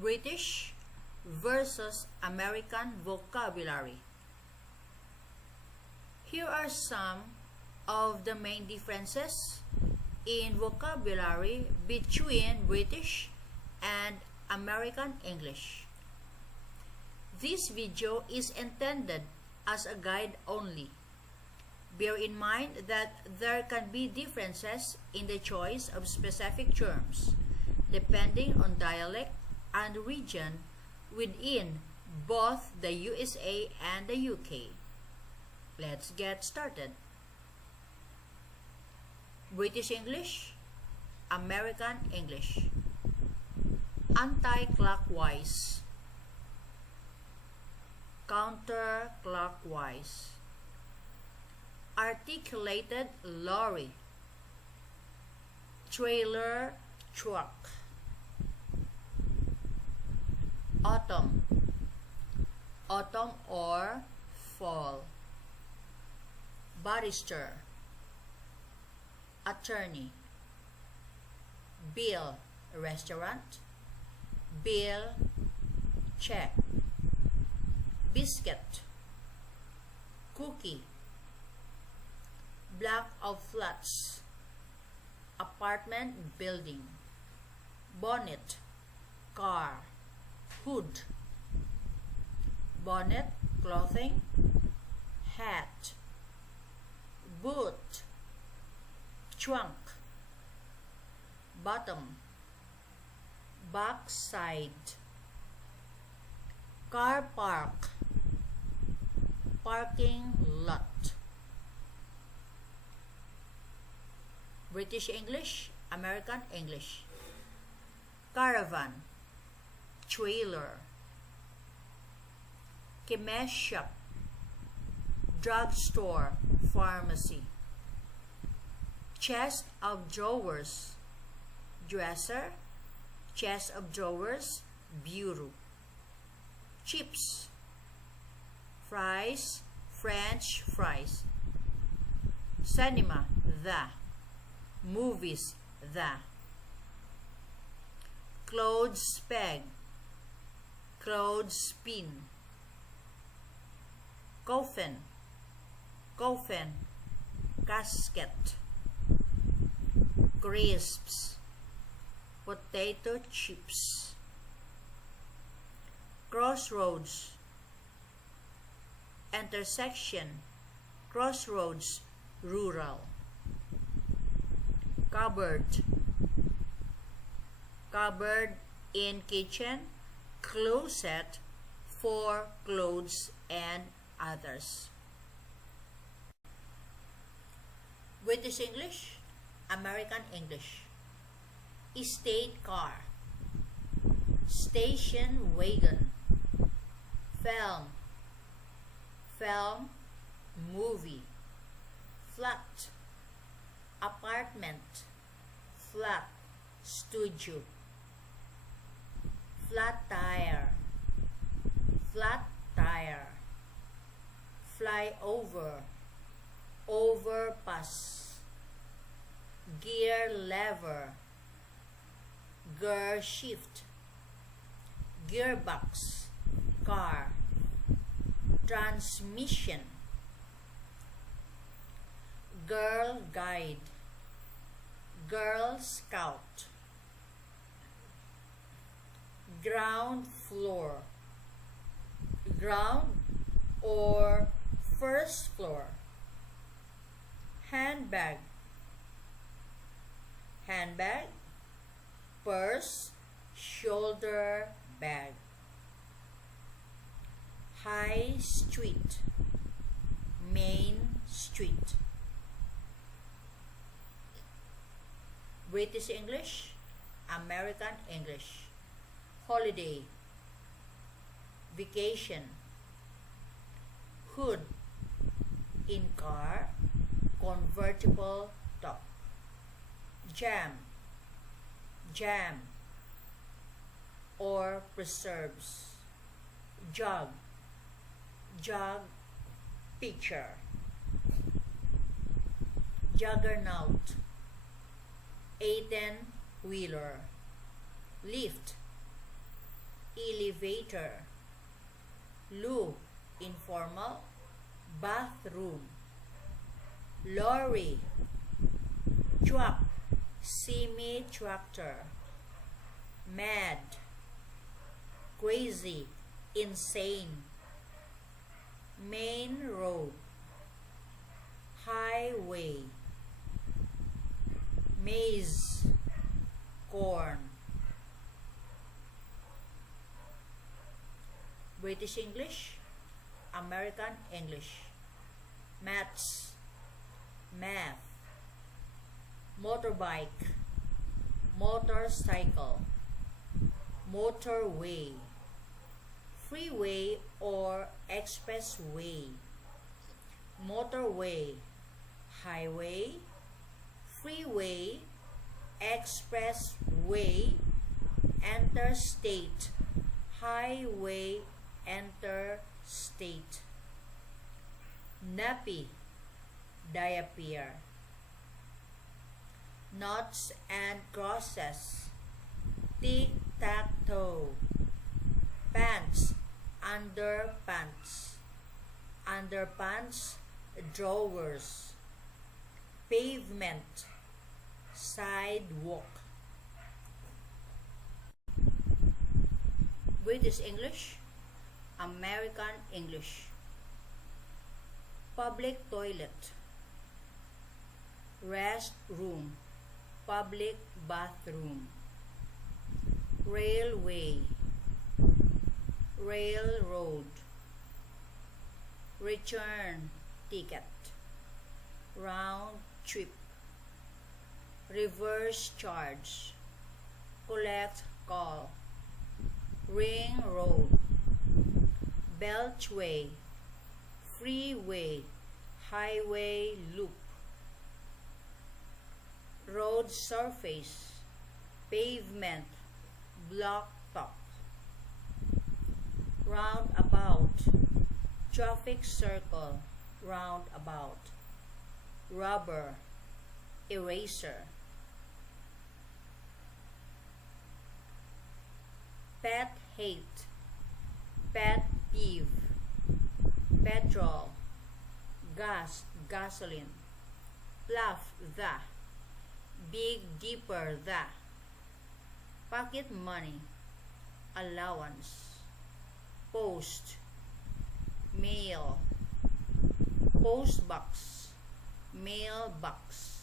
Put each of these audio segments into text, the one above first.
British versus American vocabulary. Here are some of the main differences in vocabulary between British and American English. This video is intended as a guide only. Bear in mind that there can be differences in the choice of specific terms depending on dialect and region within both the USA and the UK. Let's get started. British English, American English. Anti-clockwise, counterclockwise. Articulated lorry, trailer truck. Autumn, autumn or fall. Barrister, attorney. Bill, restaurant. Bill, check. Biscuit, cookie. Block of flats, apartment building. Bonnet, car. Hood, bonnet, clothing. Hat, boot. Trunk, bottom. Backside. Car park, parking lot. British English, American English. Caravan, trailer. Chemist shop, drugstore, pharmacy. Chest of drawers, dresser. Chest of drawers, bureau. Chips, fries, French fries. Cinema, the. Movies, the. Clothes peg, clothes pin. Coffin, coffin, casket. Crisps, potato chips. Crossroads, intersection, crossroads, rural. Cupboard, cupboard in kitchen, closet for clothes and others. British English, American English. Estate car, station wagon. Film, film, movie. Flat, apartment. Flat, studio. Flat tire, flat tire. Flyover, overpass. Gear lever, gear shift. Gearbox, car. Transmission. Girl guide, Girl Scout. Ground floor, ground or first floor. Handbag, handbag. Purse, shoulder bag. High street, main street. British English, American English. Holiday, vacation. Hood, in car, convertible top. Jam, jam or preserves. Jug, jug, pitcher. Juggernaut, 18-wheeler. Lift, elevator. Loo, informal, bathroom. Lorry, truck, semi-tractor. Mad, crazy, insane. Main road, highway. Maize, corn. British English, American English. Maths, math. Motorbike, motorcycle. Motorway, freeway or expressway. Motorway, highway, freeway, expressway, interstate, highway, interstate. Nappy, diaper. Noughts and crosses, tic-tac-toe. Pants, underpants. Underpants, drawers. Pavement, sidewalk. British English, American English. Public toilet, restroom, public bathroom. Railway, railroad. Return ticket, round trip. Reverse charge, collect call. Ring road, beltway, freeway, highway loop. Road surface, pavement, blacktop. Roundabout, traffic circle, roundabout. Rubber, eraser. Pet hate, pet peeve. Petrol, gas, gasoline. Bluff, the. Big Dipper, the. Pocket money, allowance. Post, mail. Postbox, mailbox.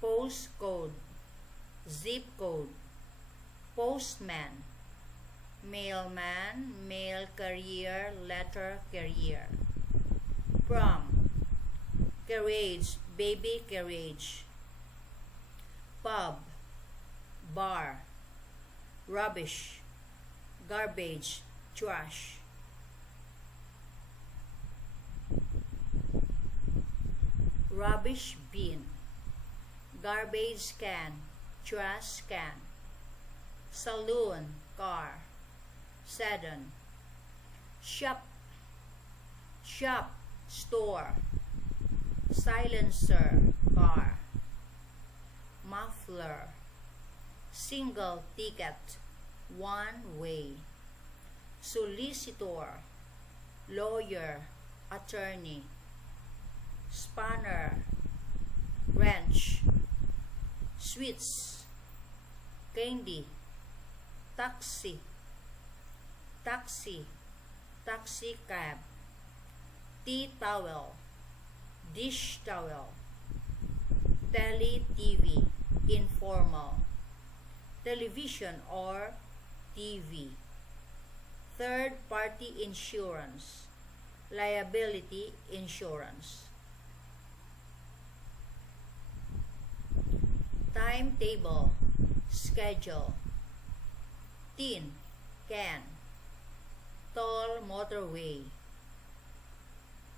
Postcode, zip code. Postman, mailman, mail carrier, letter carrier. Prom, carriage, baby carriage. Pub, bar. Rubbish, garbage, trash. Rubbish bin, garbage can, trash can. Saloon, car. Sedan. Shop, shop, store. Silencer, car. Muffler, single ticket, one way. Solicitor, lawyer, attorney. Spanner, wrench. Sweets, candy. Taxi, taxi, taxi cab. Tea towel, dish towel. Tele-TV, informal. Television or TV. Third-party insurance, liability insurance. Timetable, schedule. Tin, can. Toll motorway.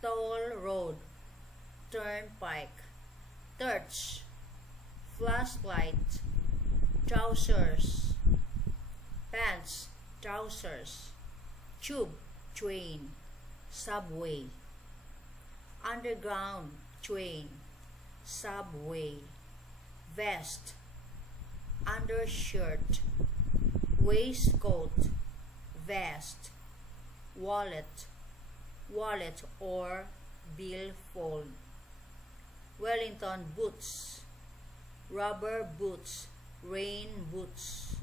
Toll road, turnpike. Torch, flashlight. Trousers, pants, trousers. Tube, train. Subway, underground train. Subway. Vest, undershirt. waistcoat, vest, wallet, wallet or billfold. Wellington boots, rubber boots, rain boots.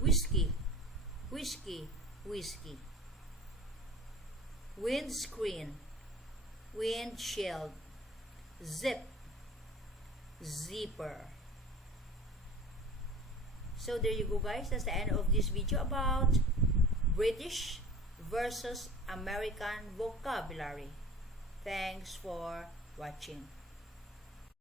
Whiskey, whiskey, whiskey. Windscreen, windshield. Zip, zipper. So there you go guys, that's the end of this video about British versus American vocabulary. Thanks for watching.